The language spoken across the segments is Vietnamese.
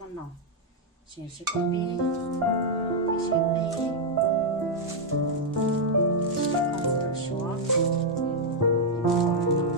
么弄？先是个边，这些背，看我的说，一会儿弄。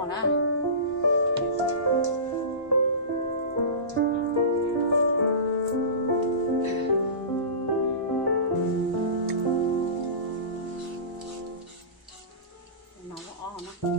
nhỏ nè. Nó ó nó.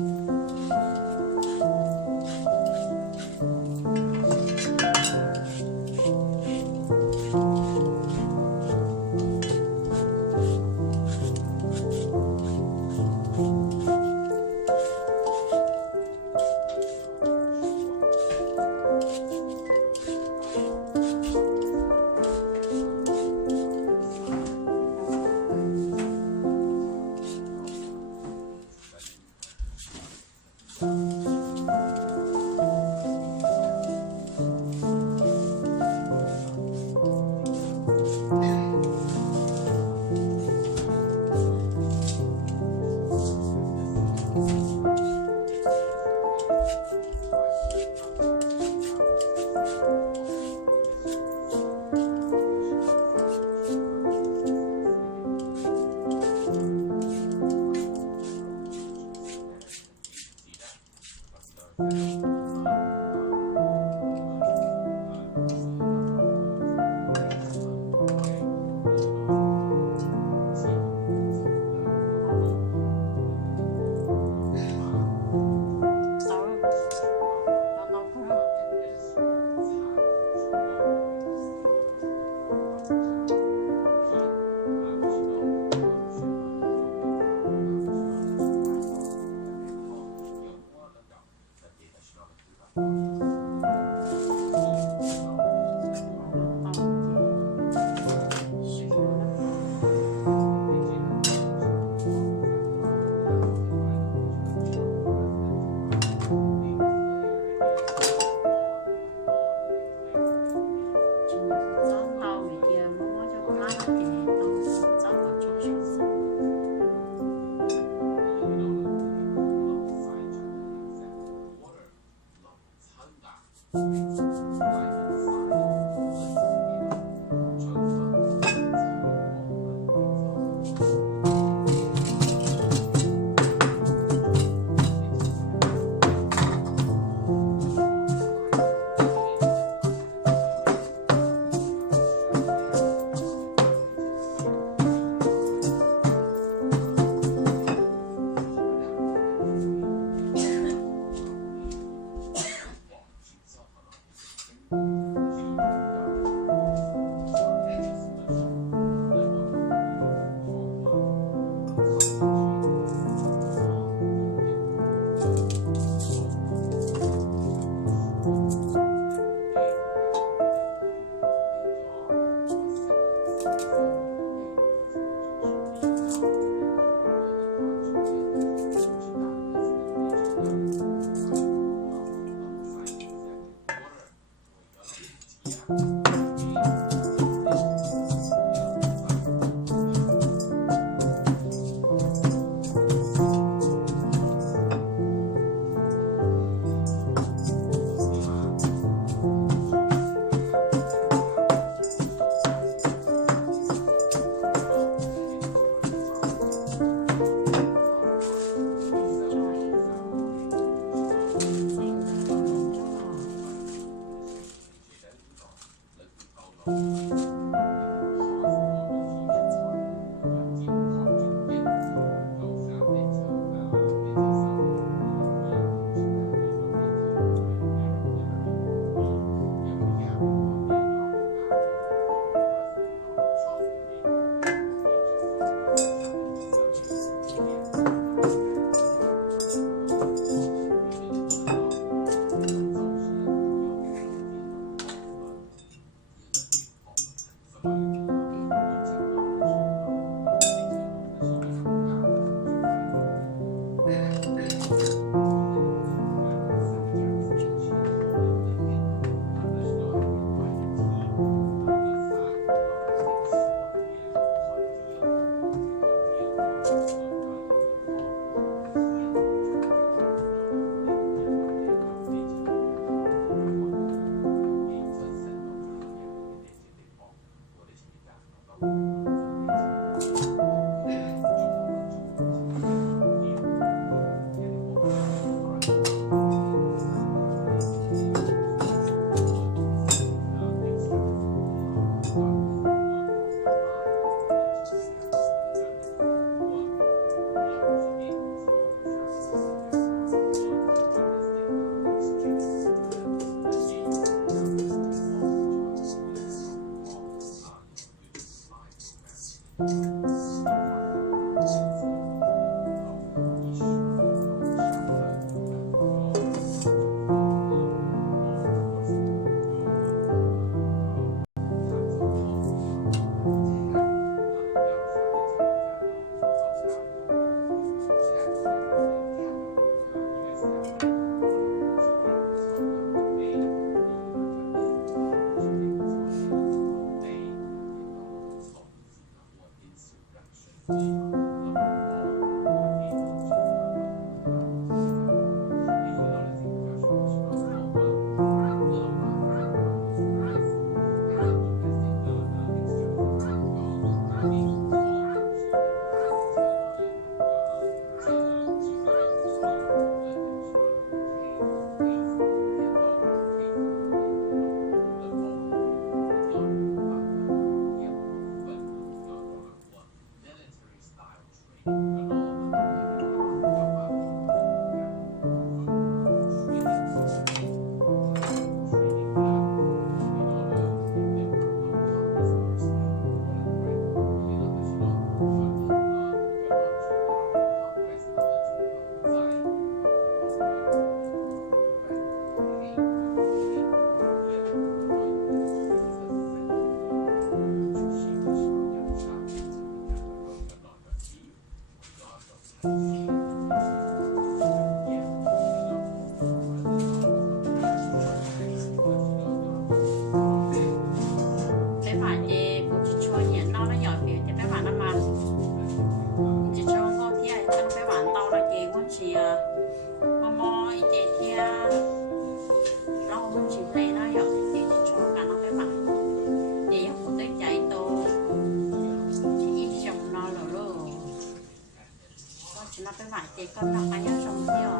Chị con đọc anh nhớ sống nhiều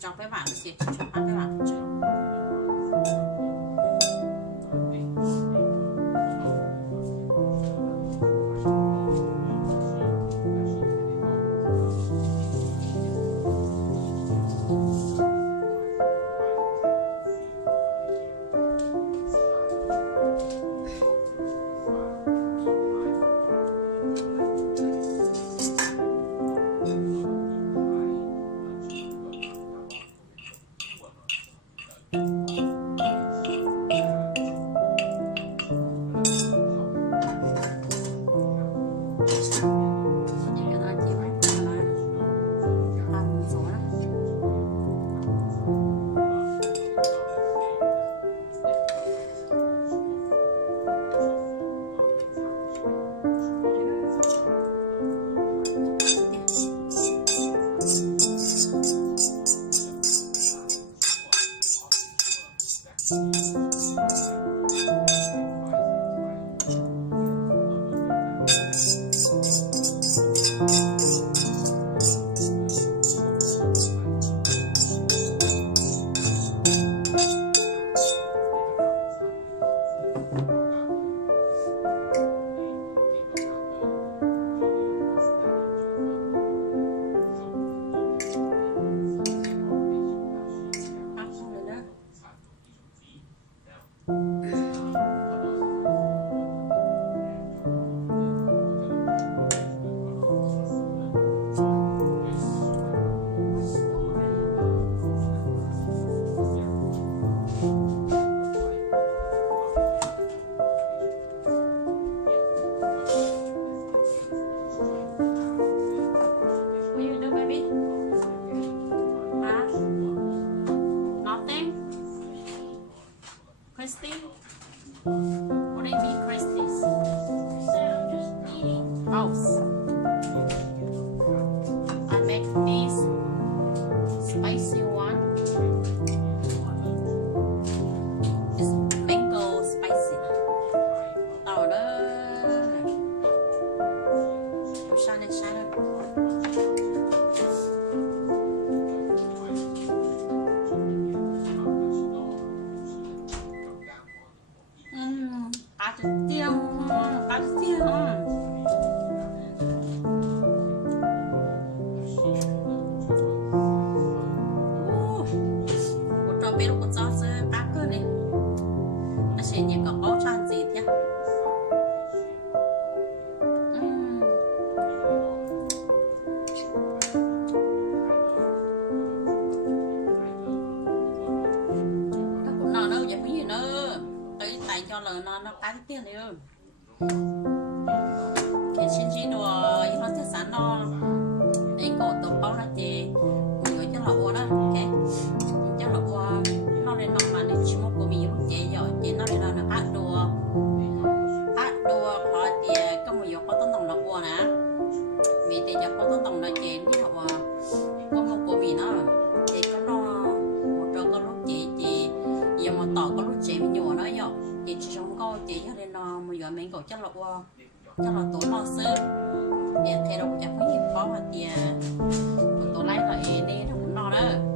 cho các bạn chị cho các bạn Christy? What do you mean, Christies? I'm just eating. Oh, I make this spicy one. một trò bé một trò sơ bác cơ này nó sẽ nhìn có chan gì thế các cụ nó đâu vậy mấy gì nữa tới tại cho là nó bán tiền đi ơi cái xin chi đồ nó sẽ sẵn nó để cổ tổ bao nó chị người cho là uo đó ok cho là uo nó lên nằm mà nên chỉ một của mình lúc chị rồi chị nó lên là phát đùa họ thì có một dọc có tấn đồng là uo nè vì thì dọc có tấn đồng là chị như họ có một của mình nó chị có nó một trò có lúc chị giờ mà tỏ có lúc chị mình nhổ nó rồi chị chỉ sống có chị cho nên nó một giờ mình cổ chắc là uo chắc là tối nó sớm để thay đổi chắc phải nhiều khó mà tiền tôi lấy lại đi nó cũng no đó